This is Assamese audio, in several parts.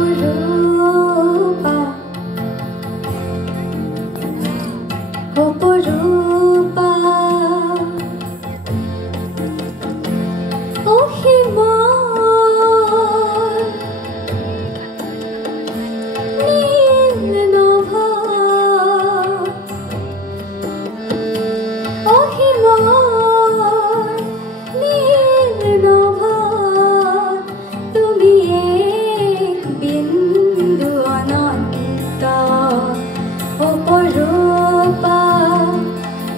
অপরূপা অপরূপা অহিমা নীল নভা অহিমা নীল নভা তুমি এক বিন্দু অনন্ত অপরূপা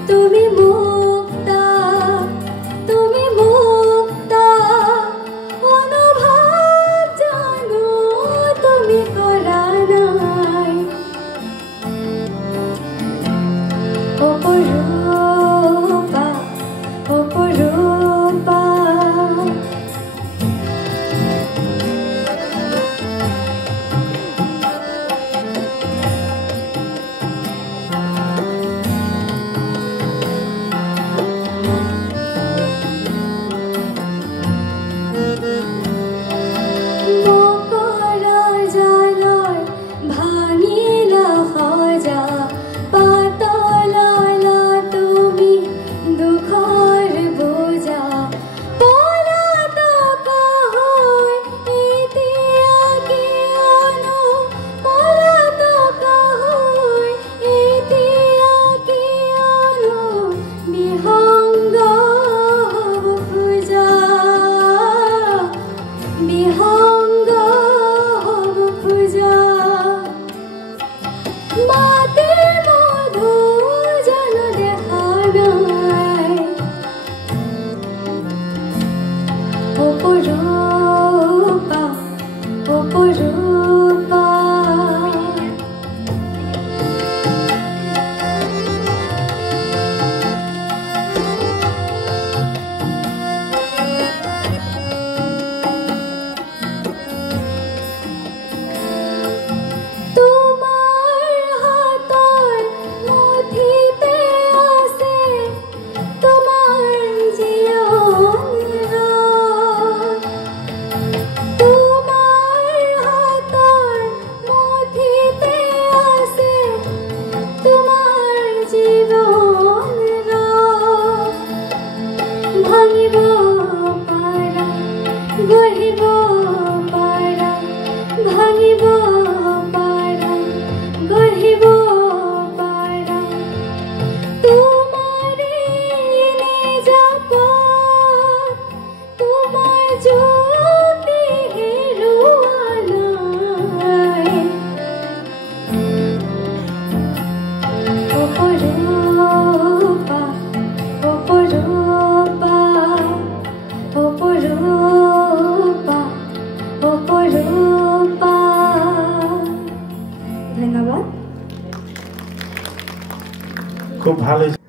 তুমি মুক্তা অনুভব জানো তুমি করা নাই অপরূপা অপরূপা অপরূপা অপরূপা তোমার হাতের মুঠিতে আছে তোমার জীবন ভাঙিব পাৰা গঢ়িব পাৰা ভাঙিব পাৰা গঢ়িব পাৰা তোমাৰে নিজাপ তোমাৰ জ্যোতি হেৰুৱা নাই অপৰূপা অপৰূপা অপৰূপা অপৰূপা ধন্যবাদ খুব ভালো।